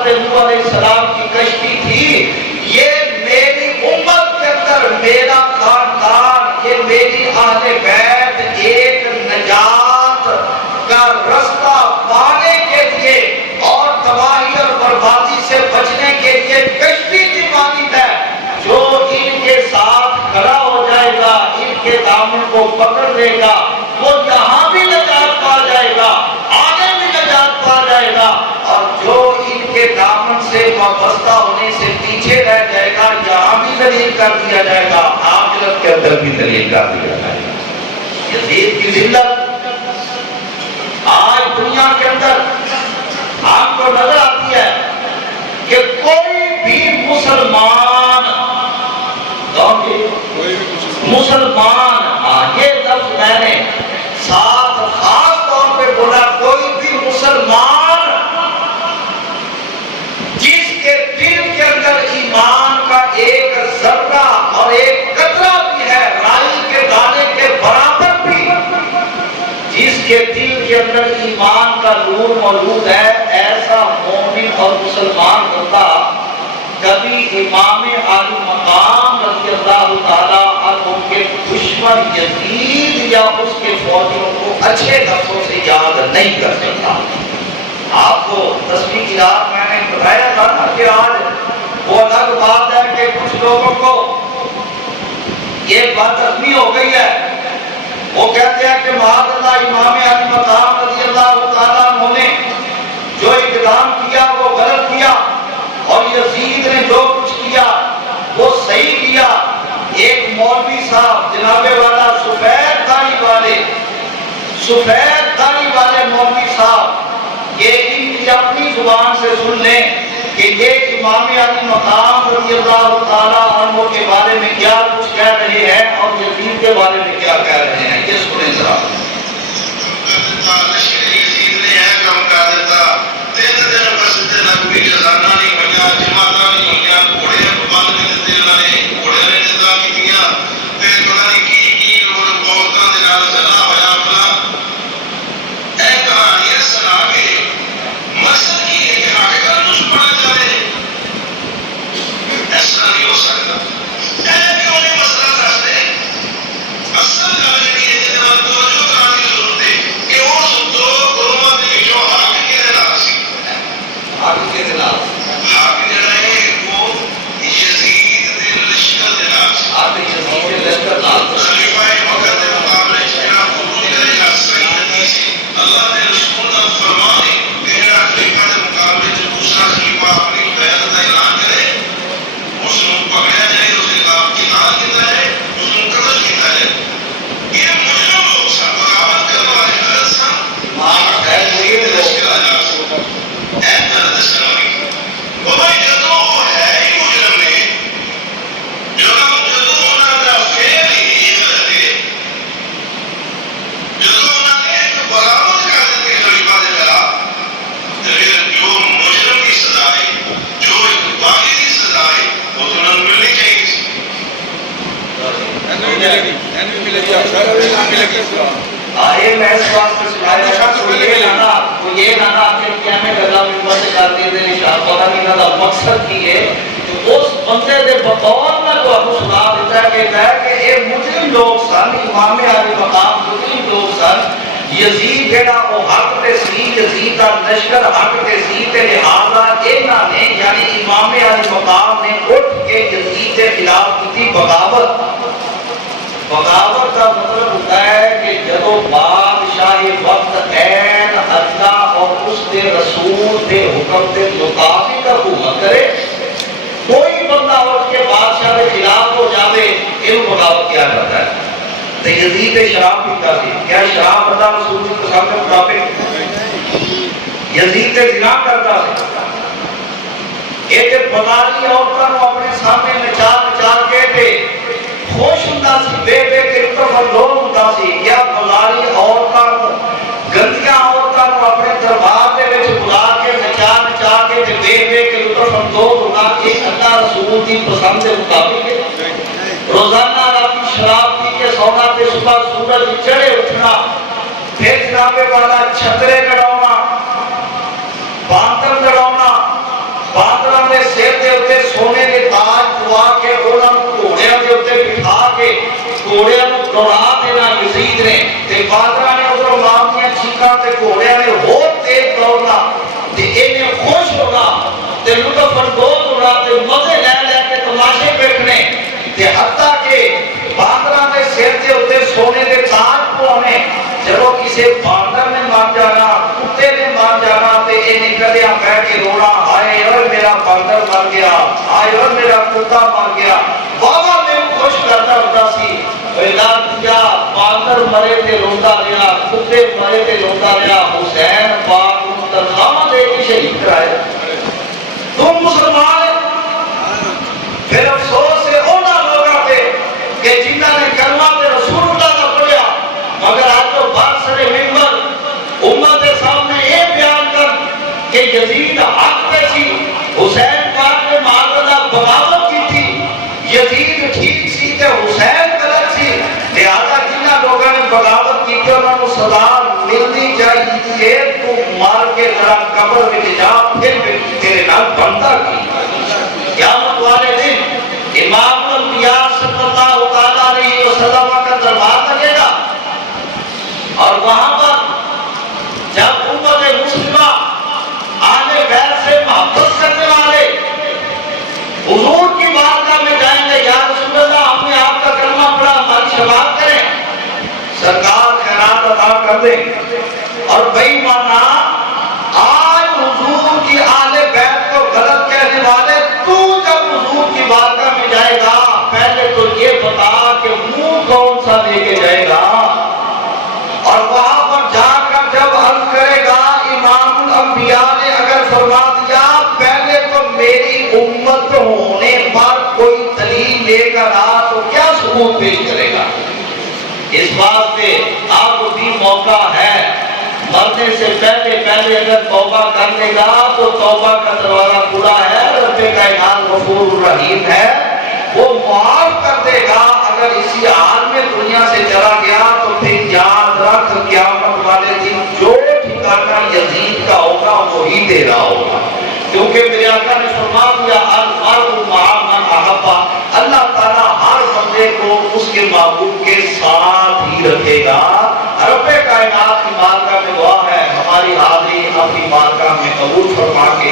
حضرت نوح علیہ السلام کی کشتی تھی، یہ میری امت کے اندر میرا خاندان، یہ میری اہل بیت ایک نجات کا رستہ پانے کے لیے اور تباہی اور بربادی سے بچنے کے لیے کشتی کی مانند ہے۔ جو ان کے ساتھ کھڑا ہو جائے گا، ان کے دامن کو پکڑ لے گا، وہ یہاں بھی نجات پا جائے گا، آگے بھی نجات پا جائے گا، اور جو ان کے دامن سے وابستہ ہونے سے پیچھے رہ جائے گا، یہاں بھی ذلیل کر دیا جائے گا، آخرت کے اندر بھی ذلیل کر دیا جائے گا۔ یزید کی ذلت آج دنیا کے اندر آپ کو نظر آتی ہے کہ کوئی بھی مسلمان یہ لفظ میں نے ساتھ خاص طور پہ بولا، کوئی بھی مسلمان جس کے دل کے اندر ایمان کا ایک ذرہ اور ایک قطرہ بھی ہے، رائی کے دانے کے برابر بھی، جس کے دل کے اندر ایمان کا نور موجود ہے، ایسا مومن اور مسلمان ہوتا کبھی امام عالی مقام رضی اللہ تعالیٰ عنہ کے دشمن یزید یا اس کے فوجیوں کو اچھے لفظوں سے یاد نہیں کر سکتا۔ آپ کو 10ویں کی رات میں نے بتایا تھا نا کہ آج وہ الگ بات ہے کہ کچھ لوگوں کو یہ بات زخمی ہو گئی ہے، وہ کہتے ہیں کہ معاذ اللہ امام عالی مقام رضی اللہ تعالیٰ عنہ نے جو اقدام کیا وہ غلط کیا، اور یزید نے جو کچھ کیا وہ صحیح کیا۔ ایک مولوی صاحب جناب والا سفید داڑھی والے مولوی صاحب، یہ ان کی اپنی زبان سے سن لیں کہ یہ امام علی مقام رضی اللہ تعالیٰ عنہ کے بارے میں کیا کچھ کہہ رہے ہیں اور یزید کے بارے میں کیا کہہ رہے ہیں، یہ سنیں ذرا۔ آئے میں اس وقت یہ نانا کہ کیا میں گلا ممبر سے کر دیے دے نشاہ پودا نہیں نہ مقصد کی ہے اس بندے دے بطور میں تو ابو سنا دیتا ہے کہ اے مجرم لوگ سن، امام علی مقام مجرم لوگ سن، یزید جڑا وہ حق تے سی، یزید کا لشکر حق تے سی، تے لہذا انہاں نے یعنی امام علی مقام نے اٹھ کے یزید کے خلاف کی بغاوت۔ بغاوت کا مطلب ہوتا ہے کہ جدو بادشاہ وقت عین اللہ اور اس کے رسول کے حکم کے مطابق حکومت کرے، کوئی بندہ اٹھ کے بادشاہ کے خلاف ہو جاوے، یہ بغاوت کیا کرتا ہے؟ تو یزید شراب پیتا سی، کیا شراب اللہ رسول کی پسند کے مطابق؟ یزید زنا کرتا سی، ایک بغاری عورتوں کو اپنے سامنے نچار نچار کے تھے، خوش ہوتا سی، بے بے کے طرف لوگ ہوتا سی، کیا بغاری عورتوں گندیاں عورتوں کو اپنے دربار دے وچ بلا کے نچا نچا کے بے بے کے لطف اندوز ہونا کہ اللہ رسول کی پسند کے مطابق ہے۔ روزانہ راتی شراب پی کے سونا تے صبح سورج چڑھے اٹھنا، پھر جناب والا چھترے لڑاؤنا، باندر لڑاؤنا، کے گھوڑے کو دوڑا دینا یزید نے تے بادرہ نے ادھر مارنیاں چیکاں تے گھوڑے نے ہو تیز دوڑنا تے انہیں خوش ہونا تے لطف اندوز ہونا تے مزے لے لے کے تماشے بیٹھنے تے حتیٰ کہ باندرہ نے سر کے اوپر سونے کے تاج پوانے جب کسی باندر نے مار جانا کتے نے مار جانا تے انہیں کدیاں بیٹھ کے رونا آئے اور میرا باندر مر گیا آئے اور میرا کتا مر گیا بابا میں خوش کرتا ہوتا سی اعلان کیا باندر مرے تے روتا رہا کتے مرے تے روتا رہا حسین پاک تنخواہ دے کے شہید کرائے تم مسلمان پھر افسوس سے اونا لوگا تھے کہ جنہاں نے کلمہ تے رسول اللہ کا پڑھیا مگر آج تو بات سرے ممبر امت کے سامنے یہ بیان کر کہ یزید حق پہ سی حسین پاک نے معاذ بغاوت کی تھی یزید ٹھیک سی تے حسین غلط سی لہذا جنہاں لوگوں نے بغاوت کی تھی انہوں نے سزا ملنی چاہیے تھی تو مار کے ذرا قبر میں جا پھر تیرے نال بندہ کی قیامت والے دن امام الانبیاء صلی اللہ علیہ وسلم کا دربار لگے گا اور وہاں پر جب امت مسلمہ آنے بیت سے محبت کرنے والے حضور کی بارگاہ میں جائیں گے یا رسول اللہ ہم نے آپ کا کلمہ پڑھا ہماری شفاعت کریں سرکار خیرات عطا کر دیں اور بے ایمانا آج حضور کی آل بیت کو غلط کہنے والے تو جب حضور کی بارگاہ میں جائے گا پہلے تو یہ بتا کہ منہ کون سا لے کے جائے گا اور وہاں پر جا کر جب عرض کرے گا امام الانبیاء نے اگر فرما دیا پہلے تو میری امت ہونے پر کوئی دلیل لے کر آ تو کیا ثبوت پیش کرے گا اس بات پہ آپ کو بھی موقع ہے مرنے سے پہلے اگر توبہ کر لے گا تو توبہ کا دروازہ کھلا ہے رب کائنات غفور الرحیم ہے وہ معاف کر دے گا اگر اسی حال میں دنیا سے چلا گیا تو پھر یاد رکھ قیامت والے دن جو ٹھکانہ یزید کا ہوگا وہی دے رہا ہوگا کیونکہ میرے آقا نے فرما دیا المرء مع من احب اللہ تعالیٰ ہر بندے کو اس کے محبوب کے ساتھ ہی رکھے گا رب کائنات کی بارگاہ میں دعا ہے ہماری حاضری اپنی بارگاہ میں قبول فرما کے